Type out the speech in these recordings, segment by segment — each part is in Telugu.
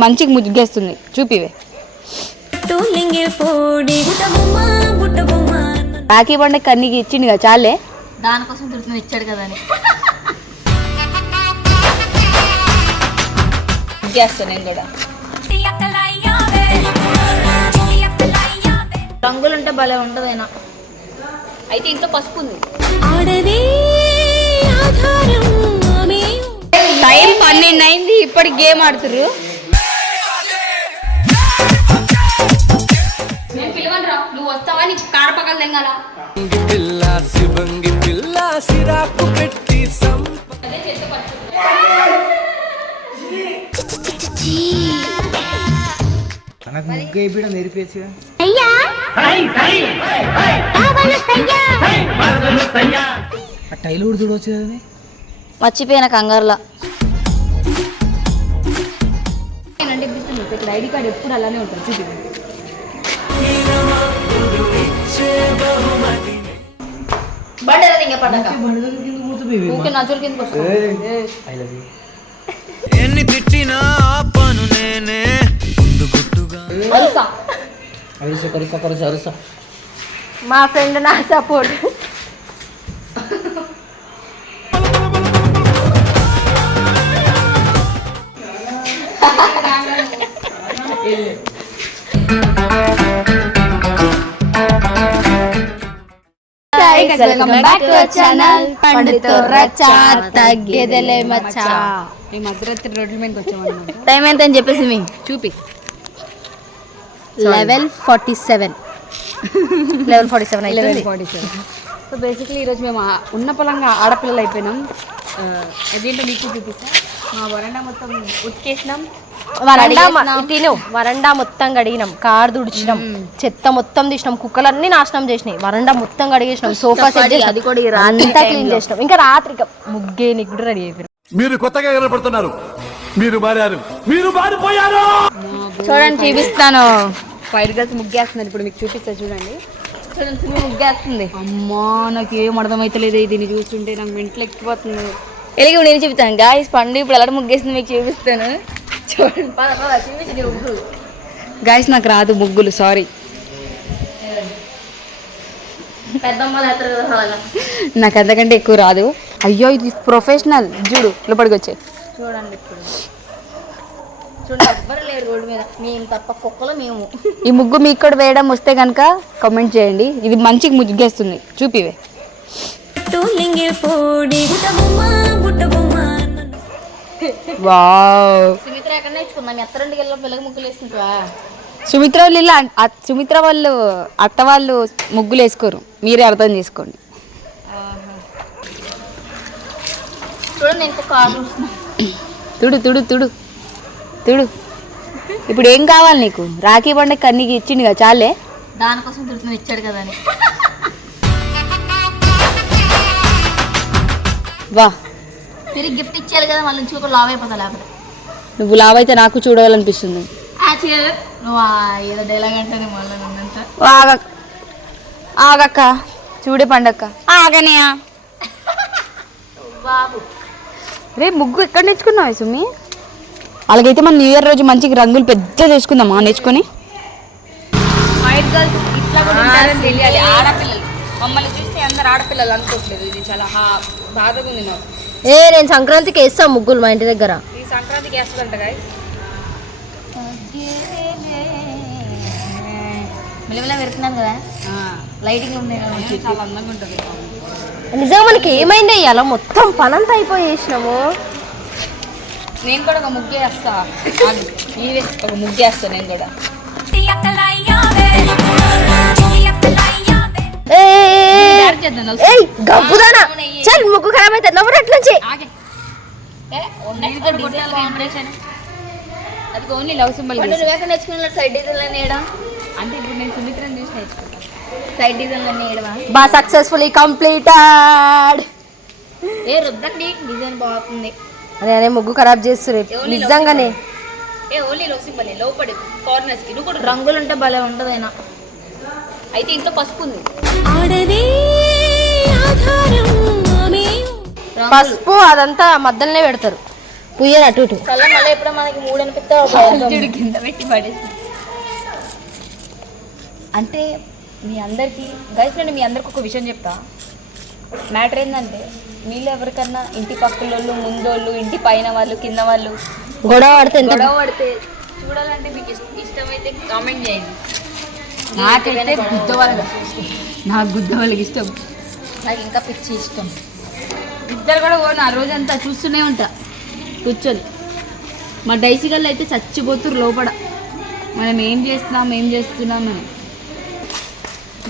మంచిగా ముగ్గేస్తుంది చూపివే. రాఖీ పండుగ కన్నీకి ఇచ్చిండు కదా చాలే. దానికోసం తిరుగుతుంది ఇచ్చాడు కదా అని. ముగ్గేస్తాను నేను కూడా. రంగులు ఉంటే భలే ఉంటుంది అయినా. అయితే ఇంట్లో పసుపు ఉంది. టైం పన్నెండు అయింది ఇప్పటి గేమ్ ఆడుతుర్రు. నువ్వు వస్తావా నీకు కారపక్కలు తెంగాల. పిల్ల శివంగి పిల్ల సిరాకు పెట్టి సం నాకు ముగ్గు అయిపోయడం నేర్పేసి ఆ టైల్ కూడా చూడవచ్చు కదా మర్చిపోయిన కంగారులా. ఇక్కడ ఐడి కార్డ్ ఎప్పుడు అలానే ఉంటుంది చూపి ఏదో ఇంకా పండగ ఊకే నచ్చుల కిందకి వస్తావు ఐ లవ్ యూ ఎన్ని తిట్టినా ఆపను నేనే గుట్టుగా అరుసా అరుసా అరుసా మా ఫ్రెండ్ నా support welcome back to channel పండుతో రచ్చా తగ్గేదలే మచ్చా. మేము మధ్యరాత్రి రోడ్ల మీదకి వచ్చామన్నమాట. టైం ఎంత అని చెప్పేసి మీ? చూపి. Level forty seven level forty seven forty seven so basically ఈరోజు మేము ఉన్న పొలంగా ఆడపిల్లలు అయిపోయినాం. ఆ, అదేంటో మీకు చూపిస్తా. వరండా తిను. వరండా మొత్తం కడిగినాం. కార్ తుడిచినాం. చెత్త మొత్తం తీసినాం. కుక్కలన్నీ నాశనం చేసినాయి. వరండా మొత్తం కడిగేసినాం. సోఫా సెట్ అంతా క్లీన్ చేసినాం. ఇంకా రాత్రి ముగ్గే నీకు కూడా రెడీ అయిపోయారు మీరు కొత్తగా కనపడుతున్నారు మీరు మారారు. మీరు మారిపోయారు. చూడండి చూపిస్తాను. ఫైర్ గర్ల్స్ ముగ్గేస్తున్నారు ఇప్పుడు మీకు చూపిస్తా చూడండి. చూడండి ముగ్గేస్తుంది. అమ్మా నాకు ఏం అర్థమైతలేదు దీన్ని చూస్తుంటే నాకు మెంటలు ఎక్కిపోతుంది ఎలిగి నేను చూపిస్తాను గాయస్ పండు ఇప్పుడు ఎలా ముగ్గేస్తుంది మీకు చూపిస్తాను. చూడండి. గాయస్ నాకు రాదు ముగ్గులు సారీ నాకు అంతకంటే ఎక్కువ రాదు. అయ్యో ఇది ప్రొఫెషనల్ చూడు లోపలికి వచ్చే. చూడండి ఇప్పుడు. ఈ ముగ్గు మీకు కూడా వేయడం వస్తే కనుక కామెంట్ చేయండి. ఇది మంచిగా ముగ్గేస్తుంది. చూపివే. వావ్. సుమిత్ర ఎక్కడ పిల్లకి ముగ్గులు వేసుకుంటావా సుమిత్ర వాళ్ళు ఇలా అ- సుమిత్ర వాళ్ళు అత్త వాళ్ళు ముగ్గులు వేసుకోరు. మీరే అర్థం చేసుకోండి. చూడండి నేను తుడు తుడు తుడు. తుడు. ఇప్పుడు ఏం కావాలి నీకు? రాఖీ పండుగ కన్నీకి ఇచ్చిండు కదా చాలే. దానికోసం తిరుగుతుంది ఇచ్చాడు కదా అని. వా. తిరిగి గిఫ్ట్ ఇచ్చారు కదా మళ్ళీ చూపు లావ్ అయిపోతా లేకపోతే. నువ్వు లావైతే నాకు చూడాలనిపిస్తుంది నువ్వు ఏదో డైలాగ్ అంటేనే మళ్ళీ ఆగ ఆగక్క. చూడే పండక్క. ఆగనేయా బాబు. రే ముగ్గు ఎక్కడ నేర్చుకున్నావు సుమి? అలాగైతే మన న్యూ ఇయర్ రోజు మంచిగా రంగులు పెద్ద చేసుకుందామా నేర్చుకొని? వైట్ గర్ల్స్ ఇట్లా కూడా ఉంటారని తెలియాలి. ఆడపిల్లలు. మమ్మల్ని చూస్తే అందరు ఆడపిల్లలు అనుకోవట్లేదు ఇది చాలా హా- బాధగా ఉంది ఏ నేను సంక్రాంతికి వేస్తాం ముగ్గులు మా ఇంటి దగ్గర. ఈ సంక్రాంతికి వేస్తుందంట గాయ మెల్లమెల్ల పెడుతున్నాను కదా. లైటింగ్ చాలా అందంగా ఉంటుంది. నిజంగా మనకి ఏమైంది? అయ్యాలో మొత్తం పనంతా అయిపోయి చేసినాము నేను కూడా ఒక ముగ్గు వేస్తా. నీవే ఒక ముగ్గు వేస్తా నేను కూడా. చేద్దాం నవ్వు. ఏయ్ గబ్బుదానా. చల్ ముగ్గు ఖరాబ్ అవుతుంది నవ్వు. అది ఓన్లీ లవ్ సింబల్ నేర్చుకున్న సైడ్ డిజైన్లు వేయడం అంటే ఇప్పుడు నేను సుమిత్రని చూసి నేర్చుకుంటా సైడ్ డిజైన్లు బా సక్సెస్ఫుల్లీ కంప్లీటెడ్ ఏ డిజైన్ బాగుంది. అదే అదే ముగ్గు ఖరాబ్ చేస్తున్నారు నిజంగానే. ఏ ఓన్లీ లవ్ సింబల్ లోపడి కార్నర్స్కి. నువ్వు కూడా రంగులు ఉంటే భలే ఉంటుంది అయినా అయితే ఇంట్లో పసుపు ఉంది. పసుపు అదంతా మధ్యలోనే పెడతారు. పుయ్యరు అటు ఇటు. కళ్ళ మళ్ళీ ఎప్పుడో మనకి మూడు అనిపిస్తే చూడు కింద పెట్టి పడేసి. అంటే మీ అందరికీ గైస్ నేను మీ అందరికి ఒక విషయం చెప్తా. మ్యాటర్ ఏంటంటే మీలో ఎవరికన్నా ఇంటి పక్కలోళ్ళు ముందోళ్ళు ఇంటి పైన వాళ్ళు కింద వాళ్ళు గొడవ పడితే ఎంత? గొడవ పడితే చూడాలంటే మీకు ఇష్ట- ఇష్టమైతే కామెంట్ చేయండి. నాకైతే గుద్ద వాళ్ళకి నాకు గుద్ద వాళ్ళకి ఇష్టం. నాకు ఇంకా పిచ్చి ఇష్టం. ఇద్దరు కూడా పోను ఆ రోజంతా చూస్తూనే ఉంటా. కూర్చొని. మా డైసీ గల్లు అయితే చచ్చిపోతురు లోపల. మనం ఏం చేస్తున్నాం ఏం చేస్తున్నాం అని.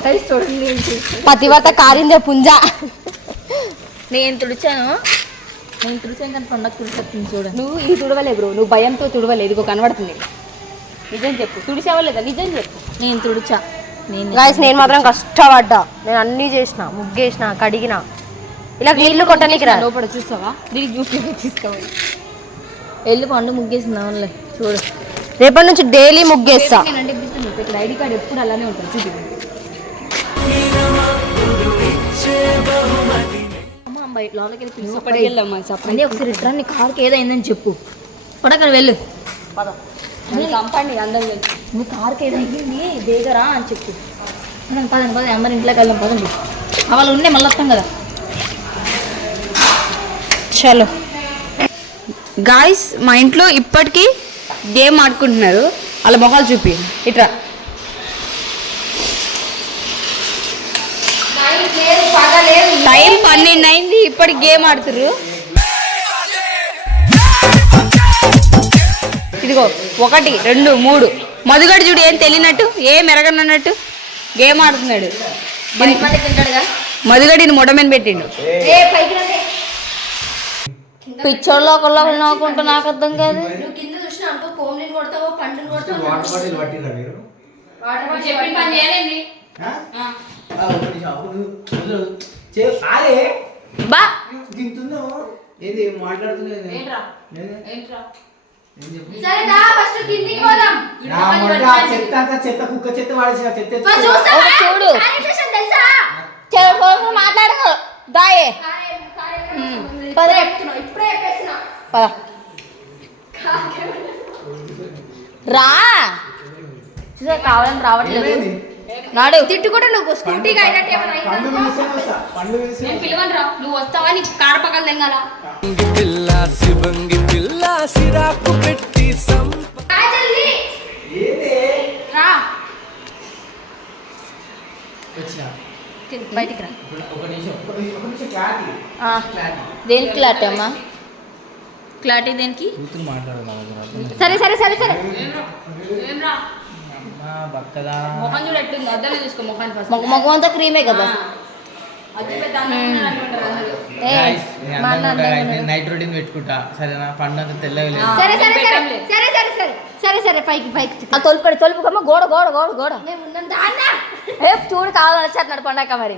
డైస్ చూడండి. పతివత కారిందే పుంజ. నేను తుడిచాను. నేను తుడిచాను కానీ పండగ తుడిచొచ్చింది చూడండి. నువ్వు ఇది తుడవలే బ్రో. నువ్వు భయంతో తుడవలే ఇదిగో కనబడుతుంది. నిజం చెప్పు. తుడిచావా లేదా? నిజం చెప్పు. నేను తుడిచా. గాయస్ నేను మాత్రం కష్టపడ్డా. నేను అన్నీ చేసిన ముగ్గేసిన కడిగిన. ఇలా నీళ్ళు కొట్టడానికి రా లోపల చూస్తావా దీనికి చూసి తీసుకోవాలి వెళ్ళి పండు ముగ్గేసిందాంలే చూడు. రేపటి నుంచి డైలీ ముగ్గేస్తా. ఇక్కడ ఐడి కార్డ్ ఎప్పుడు అలానే ఉంటుంది చూపి అమ్మ అమ్మాయి లోపలికి వెళ్ళి వెళ్ళమ్మా అంటే ఒకసారి ఇట్రా నీ కార్కి ఏదైందని చెప్పు. పడకడ వెళ్ళు. కంపండి అందరూ కలిసి. నువ్వు కారుకి ఏదైంది దేగరా అని చెప్పి. పదండి పదండి పదండి అందరి ఇంట్లోకి వెళ్దాం పదండి. వాళ్ళు ఉండే మళ్ళీ వస్తాం కదా. చలో. గాయస్ మా ఇంట్లో ఇప్పటికీ గేమ్ ఆడుకుంటున్నారు. వాళ్ళ మొహాలు చూపి. ఇట్రా. టైం పన్నెండు అయింది ఇప్పటికి గేమ్ ఆడుతురు ఇదిగో ఒకటి రెండు మూడు. మధుగడు చూడు ఏం తెలియనట్టు ఏం ఎరగనన్నట్టు గేమ్ ఆడుతున్నాడు. మధుగడిని మొడమని పెట్టిండు. పిచ్చోళ్ళు ఒకళ్ళు ఒకళ్ళు నవ్వుకుంటూ నాకు అర్థం కాదు. బా. తింటున్నావు? ఫస్ట్ కిందికి పోదాం నా మొట్ట ఆ చెత్త అంతా చెత్త కుక్క చెత్త వాడేసిన చెత్త ఎత్తు. ఫస్ట్ చూస్తావా? ఒక చూడు. శానిటేషన్ తెలుసా? ఫోన్ మాట్లాడకు. దాయే. పద. చెప్తున్నావు ఇప్పుడే చెప్పేస్తున్నా. పద. రా. చూసా కావాలని రావట్లేదు. ఏమైంది? నాడు. తిట్టుకుంటే నువ్వు స్కూటీకి అయినట్టు ఏమైనా పండు అయిందనుకో. పిలిస్తేనే వస్తా? పండు పిలిస్తే నేను పిలవను రా. నువ్వు వస్తావా? నీకు కారపక్కలు తెంగాల? పిల్ల శివంగి పిల్ల సిరాకు పెట్టి ఆ, క్లారిటీ దేనికి క్లారిటీ అమ్మా? క్లారిటీ దేనికి? సరే సరే సరే సరే. రా మొగం అంతా క్రీమే కదా. నైట్ రొటీన్ పెట్టుకుంటా. సరేనా? పండు అంతా తెల్లగా సరే సరే సరే. సరే సరే సరే. సరే సరే పైకి పైకి. ఆ తొలుపుకడి తొలుపుకమ్మ. గోడ గోడ గోడ గోడ. ఏ చూడు కావాలని వచ్చేస్తున్నాడు పండగ మరి.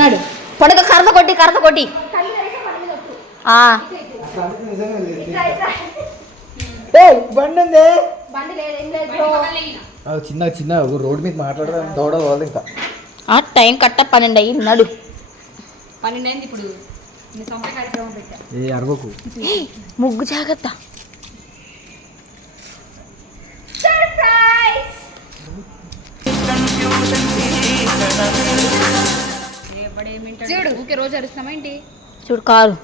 నాడు. పండగ కరత కొట్టి కరత కొట్టి. బండి ఉంది. చిన్న చిన్న రోడ్ మీద మాట్లాడడం దౌడ పోవాలి ఇంకా. ఆ టైం కట్ట పన్నెండు అయ్యి నడు. పన్నెండు అయింది ఇప్పుడు. నీ సొంత కార్యక్రమం పెట్టా. ఏ అరవకు. ముగ్గు జాగ్రత్త. సర్ప్రైజ్ చూడు. ఊకే రోజు అరుస్తున్నామా ఏంటి? చూడు కారు.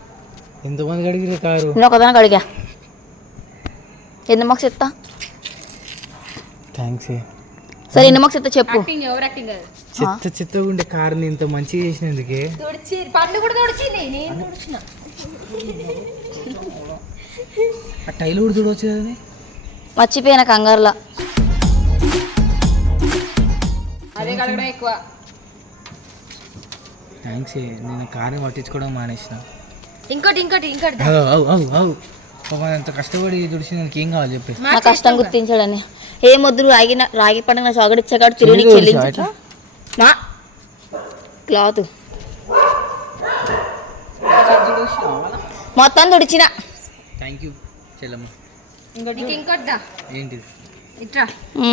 ఎంతమంది అడిగిరే కారు? నేను ఒకదానికి అడిగా ఎన్ని మార్క్స్ ఎత్తా థ్యాంక్స్ సరే ఎన్ని మార్క్స్ ఎత్తా చెప్పు. యాక్టింగ్ ఎవరు యాక్టింగ్ కాదు? చెత్త చెత్తగా ఉండే కార్ని ఇంత మంచిగా చేసినందుకే. తుడిచి పండు కూడా తుడిచింది నేను తుడిచిన. ఆ టైల్ కూడా చూడవచ్చు కదా మర్చిపోయిన కంగారులా. అదే కడగడం ఎక్కువ. థ్యాంక్స్ నేను కార్ని పట్టించుకోవడం మానేసిన. ఇంకోటి ఇంకోటి ఇంకోటి అవు అవు అవు అవు. పాపం అంత కష్టపడి తుడిచినందుకు ఏం కావాలి చెప్పి. నా కష్టం గుర్తించాడని. ఏ మొద్దు రాగి రాగి పండుగ సాగడిచ్చా కాబట్టి తిరిగి చెల్లించు. నా క్లాత్. మొత్తం తుడిచిన థ్యాంక్ యూ చెల్లమ్మ. ఇంకోటి ఇంకోటి. దా. ఏంటిది? ఇట్రా.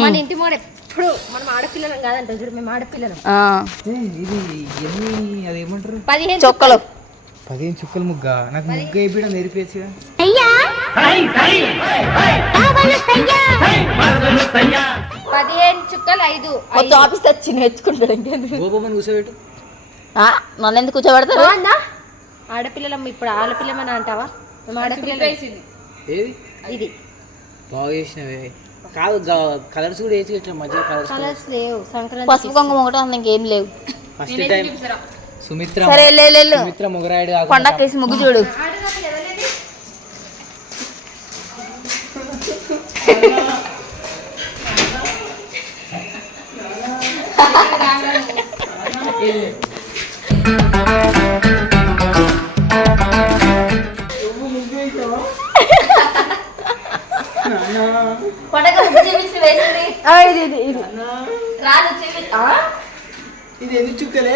మన ఇంటి మోడ. ఎప్పుడు మనం ఆడపిల్లలం కాదంట చూడు మేము ఆడపిల్లలం. ఆ, ఇది ఎన్ని అది ఏమంటారు? పదిహేను చొక్కలు. పదిహేను చుక్కల ముగ్గ? నాకు ముగ్గ వేయడం నేర్పించగా పదిహేను చుక్కలు ఐదు మొత్తం ఆఫీస్ తెచ్చి నేర్చుకుంటాడు ఇంకేంది గోపమ్మని కూర్చోబెట్టు. ఆ, నన్ను ఎందుకు కూర్చోబెడతారు? బాగుందా? ఆడపిల్లలం ఇప్పుడు ఆడపిల్లమని అంటావా? మేము ఆడపిల్లలు. ఏది? ఇది. బాగా చేసినవే. కాదు కలర్స్ కూడా వేసి మధ్య కలర్స్ కలర్స్ లేవు సంక్రాంతి పసుపు కుంకుమ ఒకటి ఇంకేం లేవు. First time. సుమిత్ర సరే లే లే, లే. సుమిత్ర మొగరాయుడు పండక్కేసి ముగ్గు చూడు. ఇది ఎన్ని చుక్కలే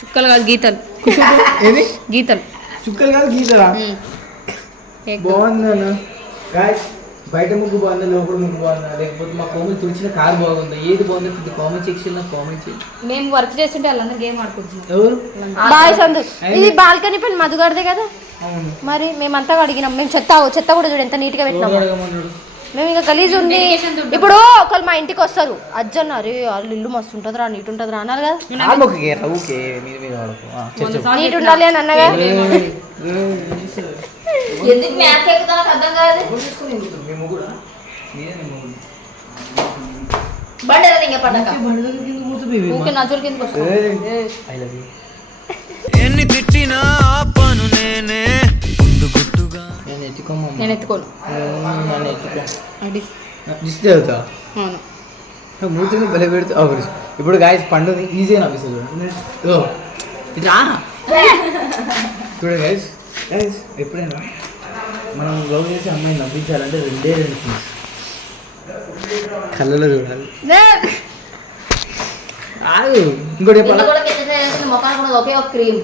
చుక్కలు కాదు గీతలు. ఏది? గీతలు. చుక్కలు కాదు గీతలా? బాగుందన్న. గాయస్ బయట ముగ్గు బాగుందా? లోపల ముగ్గు బాగుందా? లేకపోతే మా కామెంట్ తుడిచిన కార్ బాగుందా? ఏది బాగుందో? కామెంట్ సెక్షన్లో కామెంట్ చేయండి. మేము వర్క్ చేస్తుంటే వాళ్ళందరూ గేమ్ ఆడుకుంటున్నాం ఎవరు? బాయ్ సందు. ఇది బాల్కనీ పైన మధుగారిదే కదా? అవును. మరి మేమంతా అడిగినాం. మేము చెత్త చెత్త కూడా చూడు ఎంత నీట్గా పెట్టినాము. ఎవరు అడగమన్నాడు. మేము ఇంకా గలీజ్ ఉంది. ఇప్పుడు ఒకళ్ళు మా ఇంటికి వస్తారు. అజ్జన్న అరే వాళ్ళు ఇల్లు మస్తు ఉంటుంది రా నీట్ ఉంటుంది రా అన్నారు కదా. నీట్ ఉండాలి అని అన్నగా. ఎన్ని తిట్టినా ఆపను నేనే నేను ఎత్తుకోమా నేను ఎత్తుకోను. నన్ను ఎత్తుకో. అది. దిష్టి అవుతా అవును. మూతిని బలి పెడితే. ఇప్పుడు గాయస్ పండుని ఈజీగా నవ్విస్తుంది చూడండి ఓ ఇట్లా చూడండి గైస్ గైస్ ఎప్పుడైనా మనం లవ్ చేసి అమ్మాయిని నవ్వించాలంటే రెండే రెండు థింగ్స్ కళ్ళలో చూడాలి. ఇంకోటి చెప్పాలా? ఒకే ఒక క్రీమ్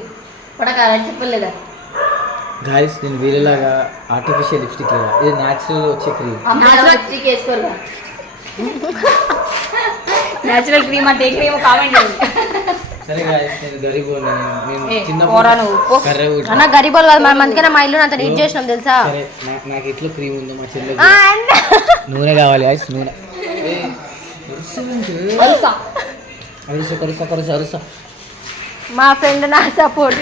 పడక అని చెప్పలేదా? గాయస్ నేను వీళ్ళలాగా ఆర్టిఫిషియల్ లిప్స్టిక్ లేదా ఇది న్యాచురల్ వచ్చే క్రీమ్ లిప్స్టిక్ వేసుకోరు నేచురల్ క్రీమ్ అంటే క్రీమ్ కామెంట్ చేయండి. సరే గాయస్ నేను గరీబ్ నేను చిన్న పోరా నువ్వు, పో. కర్ర అన్న గరీబోలు కాదు మనం అందుకనే మా ఇల్లు అంత నీట్ చేసినాం తెలుసా? నాకు ఎట్లా క్రీమ్ ఉందో మా అన్న. నూనె కావాలి గాయస్ నూనె. అరుసా అరుసా. కరుసా కరుసా అరుసా మా ఫ్రెండ్ నా support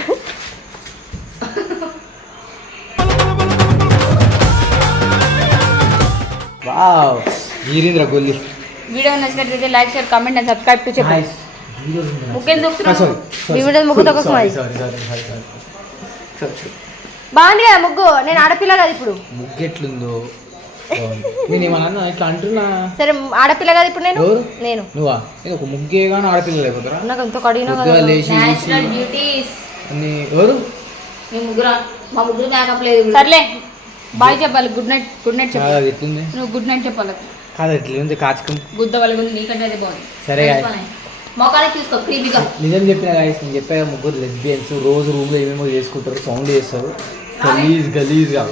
wow. Virendra Golli. Video నచ్చినట్లయితే like share comment and subscribe to చెప్పండి. ముఖ్యం దొరుకుతున్నాం మీ వీడియో ముగ్గురు ఒక సారీ. సారీ సారీ బాగుంది కదా ముగ్గు. నేను ఆడపిల్ల కదా ఇప్పుడు. ముగ్గు ఎట్లుందో. నేను ఏమన్నా ఇట్లా అంటున్నా. సరే ఆడపిల్ల కదా ఇప్పుడు నేను? నేను. నువ్వా? నేను ఒక ముగ్గే కానీ ఆడపిల్ల లేకపోతారా? నాకు ఎంతో కడిగినా కదా. నేచురల్ బ్యూటీస్ ఎవరు? మీ ముగ్గురు? మా ముగ్గురు మేకప్ లేదు. సర్లే. బాయ్ చెప్పాలి గుడ్ నైట్ గుడ్ నైట్ చెప్పాలి అది నువ్వు గుడ్ నైట్ చెప్పాలి. కాదు ఎట్లుంది కాచకం? గుద్ద వాళ్ళ గురించి నీకంటే అయితే బాగుంది. సరే. మొఖానికి చూసుకో క్రీమీగా. నిజం చెప్పిన గాయస్ నేను చెప్పా ముగ్గురు లెస్బియన్స్ రోజు రూమ్లో ఏమేమో చేసుకుంటారు సౌండ్ చేస్తారు. గలీజ్ గలీజ్గా.